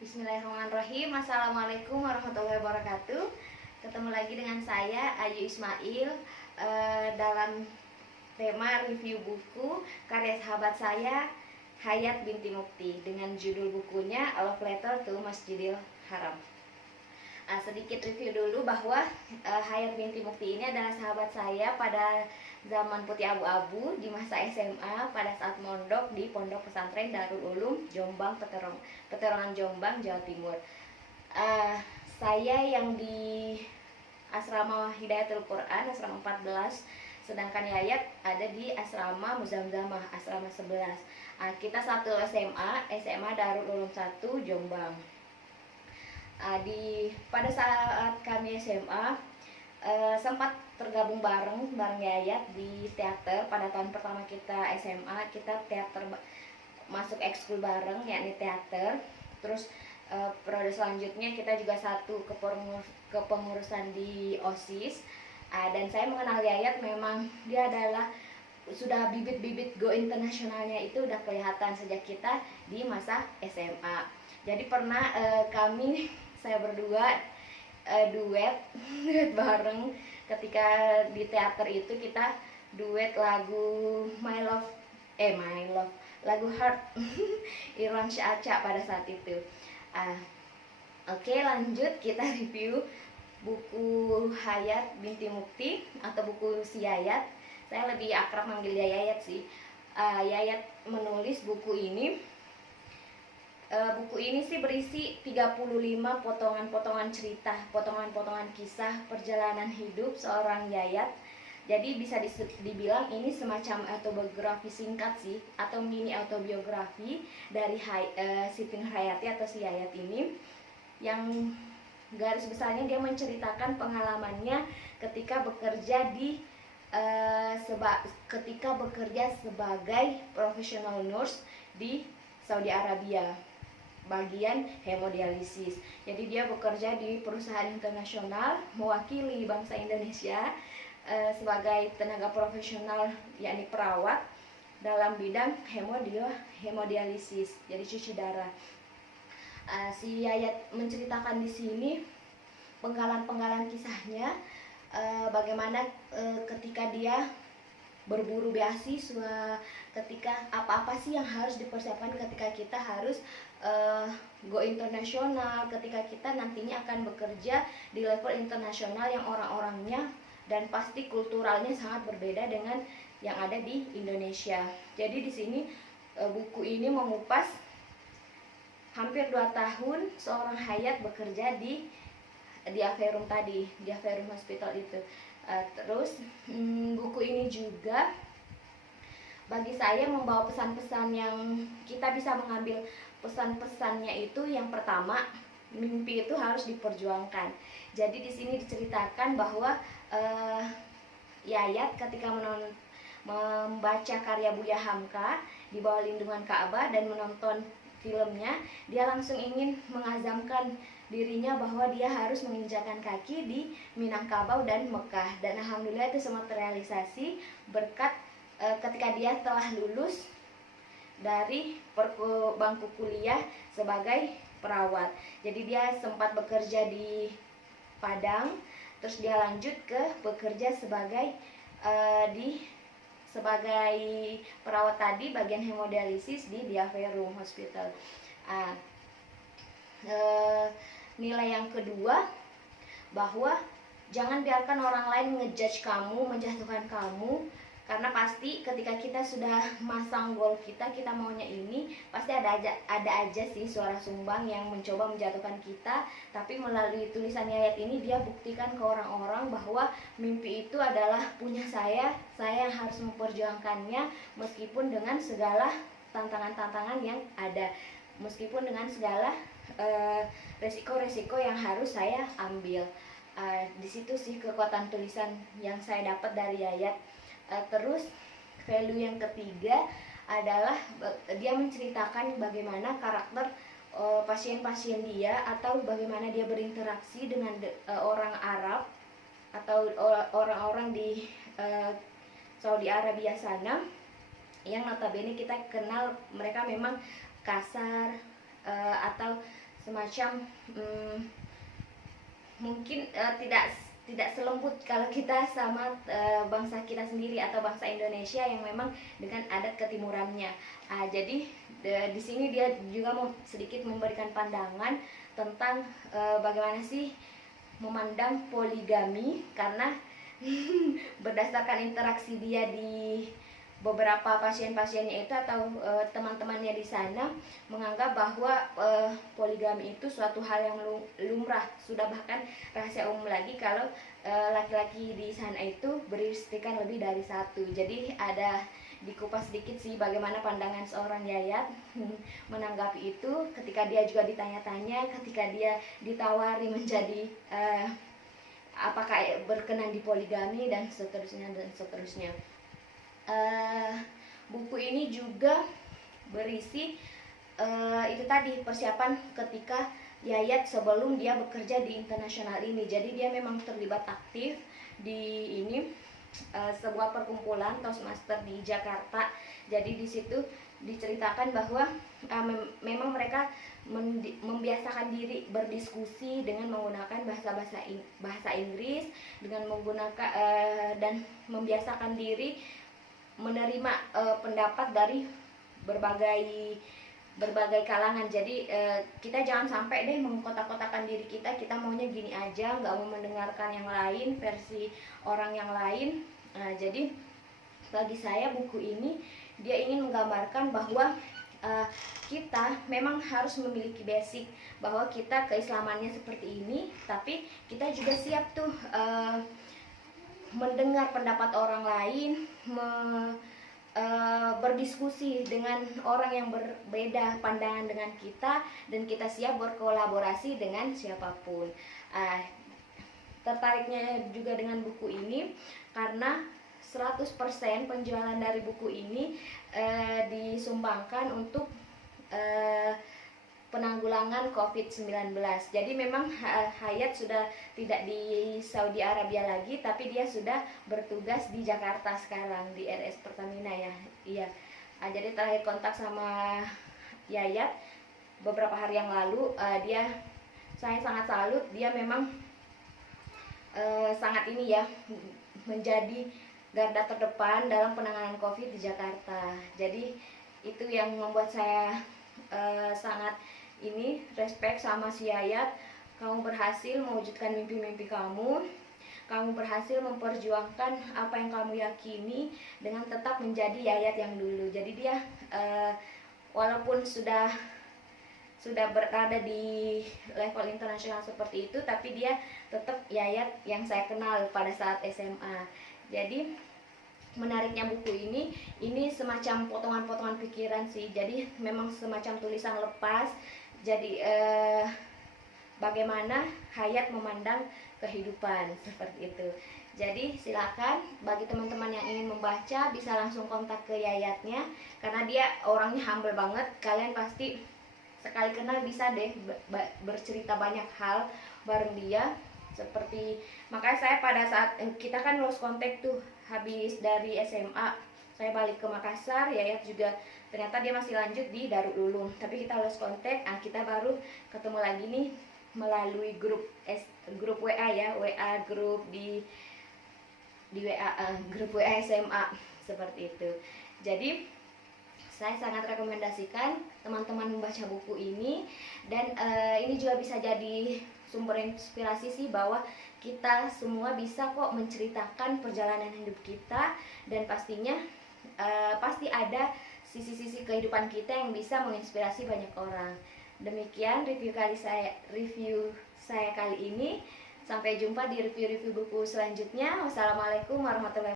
Bismillahirrahmanirrahim. Assalamualaikum warahmatullahi wabarakatuh. Ketemu lagi dengan saya Ayu Ismail dalam tema review buku karya sahabat saya Hayat binti Mukti dengan judul bukunya Love Letter to Masjidil Haram. Sedikit review dulu bahwa Hayat binti Mukti ini adalah sahabat saya pada zaman putih abu-abu di masa SMA pada saat mondok di Pondok Pesantren Darul Ulum Jombang, Peterongan Jombang, Jawa Timur. Saya yang di asrama Hidayatul Quran asrama 14, sedangkan Yayat ada di asrama Muzamzamah asrama 11. Kita satu SMA Darul Ulum 1 Jombang. Pada saat kami SMA sempat tergabung bareng Yayat di teater. Pada tahun pertama kita SMA, kita teater masuk ekskul bareng, yakni teater. Terus periode selanjutnya kita juga satu kepengurusan di OSIS. Dan saya mengenal Yayat, memang dia adalah sudah bibit-bibit go internasionalnya itu udah kelihatan sejak kita di masa SMA. Jadi pernah saya berdua duet bareng ketika di teater itu. Kita duet lagu My Love lagu Heart Irwan Syaca pada saat itu. Oke, lanjut kita review buku Hayat binti Mukti atau buku si Yayat. Saya lebih akrab manggil dia Yayat sih. Yayat menulis buku ini. Buku ini sih berisi 35 potongan-potongan cerita, potongan-potongan kisah perjalanan hidup seorang Yayat. Jadi bisa dibilang ini semacam autobiografi singkat sih, atau mini autobiografi dari Siti Nurhayati atau si Yayat ini, yang garis besarnya dia menceritakan pengalamannya ketika bekerja sebagai professional nurse di Saudi Arabia, bagian hemodialisis. Jadi dia bekerja di perusahaan internasional mewakili bangsa Indonesia sebagai tenaga profesional, yakni perawat dalam bidang hemodialisis, jadi cuci darah. Si Yayat menceritakan di sini penggalan-penggalan kisahnya, bagaimana ketika dia berburu beasiswa, ketika apa-apa sih yang harus dipersiapkan ketika kita harus go internasional, ketika kita nantinya akan bekerja di level internasional yang orang-orangnya dan pasti kulturalnya sangat berbeda dengan yang ada di Indonesia. Jadi di sini buku ini mengupas hampir 2 tahun seorang Hayat bekerja di Aferum tadi, di Aferum Hospital itu. Terus buku ini juga bagi saya membawa pesan-pesan yang kita bisa mengambil pesan-pesannya itu. Yang pertama, mimpi itu harus diperjuangkan. Jadi di sini diceritakan bahwa Yayat ketika membaca karya Buya Hamka di bawah lindungan Ka'bah dan menonton filmnya, dia langsung ingin mengazamkan dirinya bahwa dia harus menginjakan kaki di Minangkabau dan Mekah. Dan alhamdulillah itu semua terrealisasi berkat ketika dia telah lulus dari bangku kuliah sebagai perawat. Jadi dia sempat bekerja di Padang, terus dia lanjut ke bekerja sebagai perawat tadi bagian hemodialisis di Aferum Hospital. Nilai yang kedua, bahwa jangan biarkan orang lain ngejudge kamu, menjatuhkan kamu, karena pasti ketika kita sudah masang goal kita maunya ini, pasti ada aja sih suara sumbang yang mencoba menjatuhkan kita. Tapi melalui tulisan Yayat ini, dia buktikan ke orang-orang bahwa mimpi itu adalah punya saya yang harus memperjuangkannya meskipun dengan segala tantangan-tantangan yang ada, meskipun dengan segala resiko-resiko yang harus saya ambil. Di situ sih kekuatan tulisan yang saya dapat dari Yayat. Terus value yang ketiga adalah dia menceritakan bagaimana karakter pasien-pasien dia, atau bagaimana dia berinteraksi dengan orang Arab atau orang-orang di Saudi Arabia sana, yang notabene kita kenal mereka memang kasar atau semacam mungkin tidak selembut kalau kita sama bangsa kita sendiri atau bangsa Indonesia yang memang dengan adat ketimurannya. Jadi di sini dia juga sedikit memberikan pandangan tentang bagaimana sih memandang poligami, karena berdasarkan interaksi dia di beberapa pasien-pasiennya itu atau teman-temannya di sana menganggap bahwa poligami itu suatu hal yang lumrah, sudah bahkan rahasia umum lagi kalau laki-laki di sana itu beristrikan lebih dari satu. Jadi ada dikupas sedikit sih bagaimana pandangan seorang Yayat menanggapi itu ketika dia juga ditanya-tanya, ketika dia ditawari menjadi apakah berkenan di poligami dan seterusnya dan seterusnya. Buku ini juga berisi itu tadi persiapan ketika Yayat sebelum dia bekerja di internasional ini. Jadi dia memang terlibat aktif di ini sebuah perkumpulan Toastmaster di Jakarta. Jadi di situ diceritakan bahwa memang mereka membiasakan diri berdiskusi dengan menggunakan bahasa Inggris, dengan menggunakan dan membiasakan diri menerima pendapat dari berbagai kalangan. Jadi kita jangan sampai deh mengkotak-kotakan diri kita maunya gini aja, nggak mau mendengarkan yang lain, versi orang yang lain. Jadi bagi saya buku ini dia ingin menggambarkan bahwa kita memang harus memiliki basic, bahwa kita keislamannya seperti ini, tapi kita juga siap tuh mendengar pendapat orang lain, berdiskusi dengan orang yang berbeda pandangan dengan kita, dan kita siap berkolaborasi dengan siapapun. Tertariknya juga dengan buku ini karena 100% penjualan dari buku ini disumbangkan untuk penanggulangan COVID-19. Jadi memang Hayat sudah tidak di Saudi Arabia lagi, tapi dia sudah bertugas di Jakarta sekarang di RS Pertamina ya. Iya. Jadi terakhir kontak sama Yayat beberapa hari yang lalu, saya sangat salut, dia memang sangat ini ya, menjadi garda terdepan dalam penanganan COVID di Jakarta. Jadi itu yang membuat saya sangat ini respect sama si Yayat. Kamu berhasil mewujudkan mimpi-mimpi kamu. Kamu berhasil memperjuangkan apa yang kamu yakini dengan tetap menjadi Yayat yang dulu. Jadi dia walaupun sudah berada di level internasional seperti itu, tapi dia tetap Yayat yang saya kenal pada saat SMA. Jadi menariknya buku ini semacam potongan-potongan pikiran sih. Jadi memang semacam tulisan lepas. Jadi bagaimana Hayat memandang kehidupan seperti itu. Jadi silakan bagi teman-teman yang ingin membaca bisa langsung kontak ke Yayatnya, karena dia orangnya humble banget. Kalian pasti sekali kenal bisa deh bercerita banyak hal bareng dia. Seperti makanya saya pada saat kita kan lost contact tuh habis dari SMA, saya balik ke Makassar, Yayat juga ternyata dia masih lanjut di Darul Ulum, tapi kita lost contact. Kita baru ketemu lagi nih melalui grup WA ya, WA grup di WA grup WA SMA seperti itu. Jadi saya sangat rekomendasikan teman-teman membaca buku ini, dan ini juga bisa jadi sumber inspirasi sih bahwa kita semua bisa kok menceritakan perjalanan hidup kita, dan pastinya pasti ada sisi-sisi kehidupan kita yang bisa menginspirasi banyak orang. Demikian review saya kali ini. Sampai jumpa di review-review buku selanjutnya. Wassalamualaikum warahmatullahi wabarakatuh.